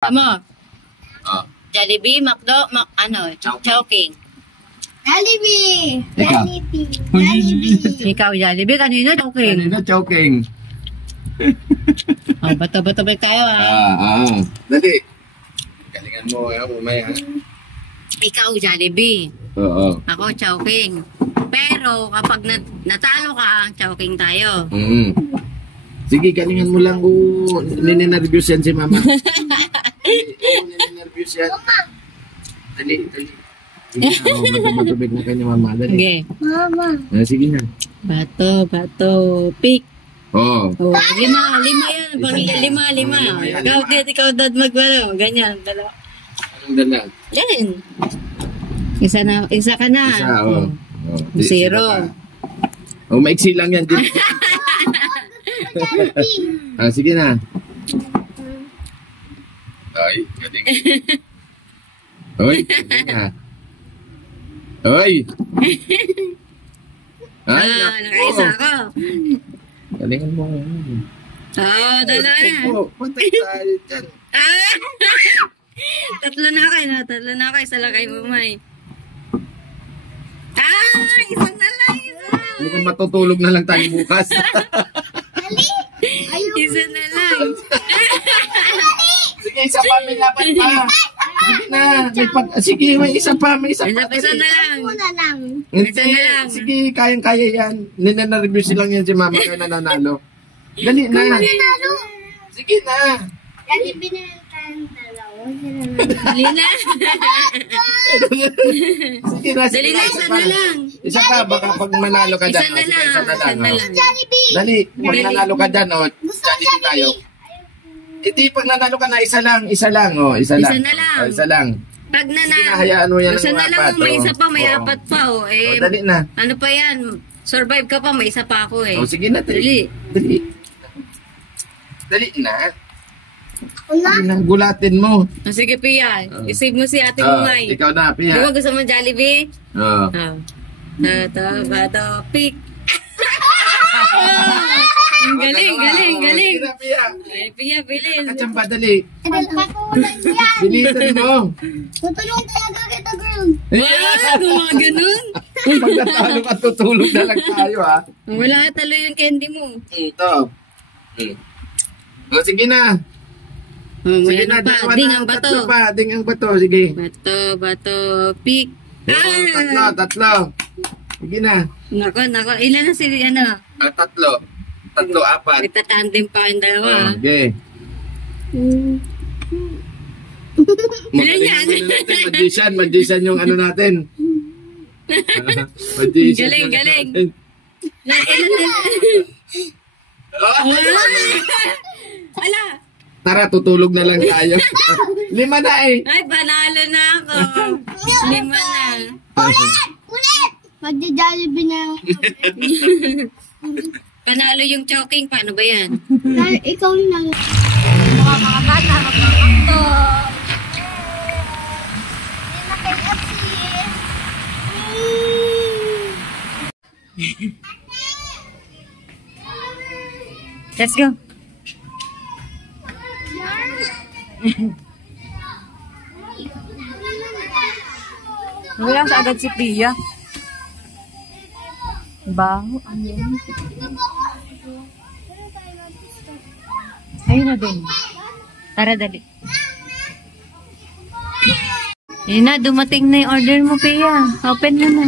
Amo. Oh. Jollibee, McDo, Chowking. Jollibee. Ikaw. Jollibee. Ikaw, Jollibee. Kanino, Chowking? Kanina choking. Oh, bato-bato ba tayo, ha? Dali. Galingan mo, umay, ha? Ikaw, Jollibee. Oo. Ako, Chowking. Pero, kapag natalo ka, Chowking tayo. Sige, galingan mo lang. Ninenervyos yan si mama. Ninenervyos yan. Dali. Matubig na kanya mama. Dali. Okay. Mama. Sige na. Bato, pick. Oo. Oh, lima yan. Lima. Ikaw, dad magbalo. Ganyan, dalawa. Anong dala? Yan. Isa ka na. Isa, oo. Zero. Maiksi lang yan. Sige na. Ay, galing. Oy, galing na. Oy! Ay, nakaisa ako. galingan mo. Dalawa na. Patay tayo dyan. Tatlo na kayo. Isa lang kay Mamay. Isa na lang. Mukhang matutulog na lang tayo bukas. Isa na lang. Sige, isa pa, may laban pa. Sige na, sige, may isa pa. Isa na lang. Una lang. Isa na lang. Sige, kayang-kaya yan. Ninanareview silang yan si mama kaya nananalo. Dali na. Sige na. Jollibee na lang tayong dalawa. Dali na. Sige na, Dali na, isa na lang. Isa pa, baka pag manalo ka dyan. Isa na lang. Jollibee. Dali, pag nanalo ka dyan, Gusto Jollibee tayo. Jollibee. Hindi, pag nanalo ka na, isa lang. Isa na lang. Isa lang. Pag Sige na, nanalo. hayaan mo yan Isa ng na lang. apat. May isa pa, may Oo. apat pa. Dali na. Ano pa yan? Survive ka pa, may isa pa ako Sige na, Dali. Dali na. Una. Sige na, gulatin mo. Sige, Pia. I-save mo si Ate Mungay. Ikaw na, Di Pia. ba gusto mo Jollibee? Oo. Bato, pick. Galing. Sige na, Pia. Ay, Pia, bilin. Kachamba, dali. Pagkukulan yan. Bilisan mo. Tutulong talaga kita, girl. Mga ganun. Pag natalo ka, tutulog na lang tayo, ha? Wala talo yung candy mo. Ito. Sige na. Sige na, dalawa Ding na. ang bato. Tatlo pa, ding ang bato. Sige. Bato, pick. Tatlo. Sige na. Nako. Ilan na si Tatlo, apat. Itatandem pa yung dalawa. Okay. Ilan yan? Magician yung ano natin. Magician. Galing. Ala! Tara, tutulog na lang tayo. 5 na eh. Ay, panalo na ako. 5 na. Ulit! Magja-Jollibee na. Panalo yung choking. Paano ba yan? Ikaw lang. Mga bata, magpapakto. Let's go. Wala sa agad si Pia. Baho. Ang yan. Ayun na din. Tara, dali. Yun na, dumating na yung order mo, Pia. Open na.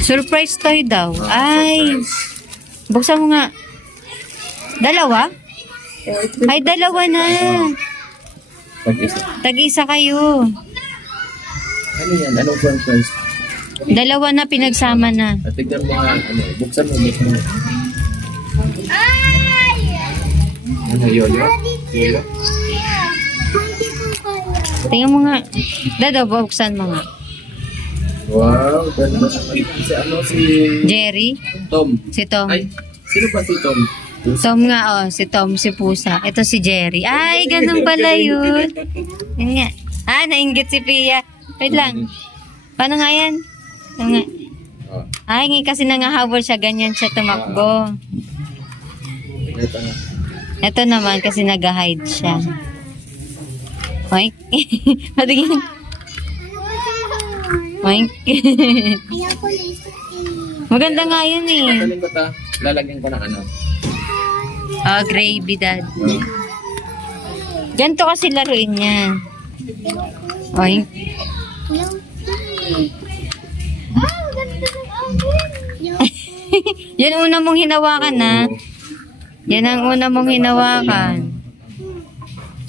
Surprise toy daw. Ay. Buksan mo nga. Dalawa? Ay, dalawa na. Tag-isa kayo. Ano yan? Anong surprise? Dalawa na, pinagsama na. Tignan mo nga, buksan mo. Ano, yoyo? Tingnan mo nga. Dado, buksan mo nga. Wow, ganda naman. Si Jerry? Tom. Si Tom. Ay, sino ba si Tom? Tom nga, si Tom, si Pusa. Ito si Jerry. Ay, ganun pala yun. Yan nga. Nainggit si Pia. Wait lang. Paano nga yan? Ay, kasi nangahabol siya. Ganyan siya tumakbo. Ito na. Ito naman kasi nag-hide siya. Oink. Patingin. Oink. Ayaw ko lipstick. Maganda nga yun eh. Galing ko ta. Lalagyan ko ng ano. Oh, gravy dad. Ganito kasi laruin niya. Oink. Ayaw. Ah, ganda ng angin. Yan una mong hinawakan na. Yan ang una mong hinawakan.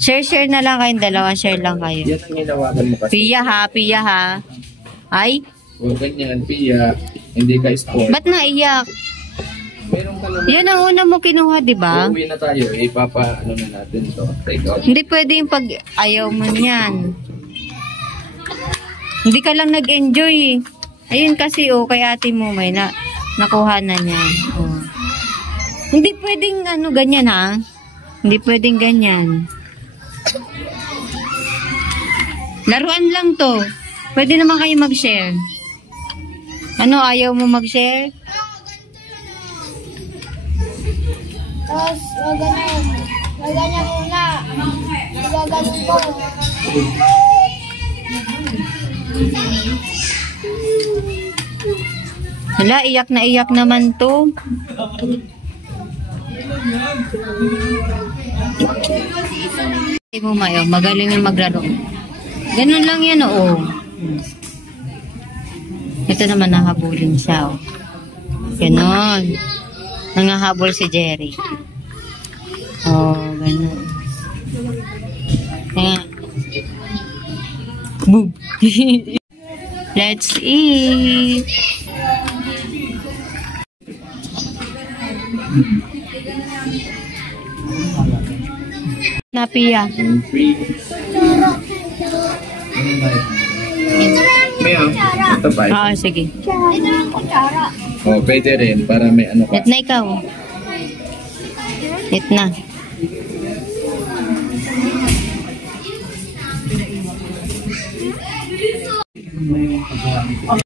Share na lang kayong dalawa. Share lang kayo. Yan ang hinawakan mo kasi. Piya ha. Ay, O ganyan, Pia. Hindi ka sport. ba't naiyak? Meron ka naman. Yan ang una mo kinuha, di ba? Uuwi na tayo. Ano na natin to. Take out. Hindi pwede yung pag ayaw mo niyan. Hindi ka lang nag-enjoy. Ayun kasi kay ate mo may nakuha na niya. Oh. Hindi pwedeng ganyan ha. Hindi pwedeng ganyan. Laruan lang to. Pwede naman kayo mag-share. Ano, ayaw mo mag-share? Tapos, maganyan muna. Magagaling ko. Hala, iyak na iyak naman to. Hindi mo mayo, magaling yung maglaro. Ganun lang yan, oo. Ito naman nahabulin siya, oh. Ganon. Nangahabol si Jerry. Oh, ganon. Kaya. Boom. Let's eat. Napia. May ito ba? Ah, sige. Ito lang kutsara. Oh, pwede rin para may ano ka. Let na ikaw. Let na.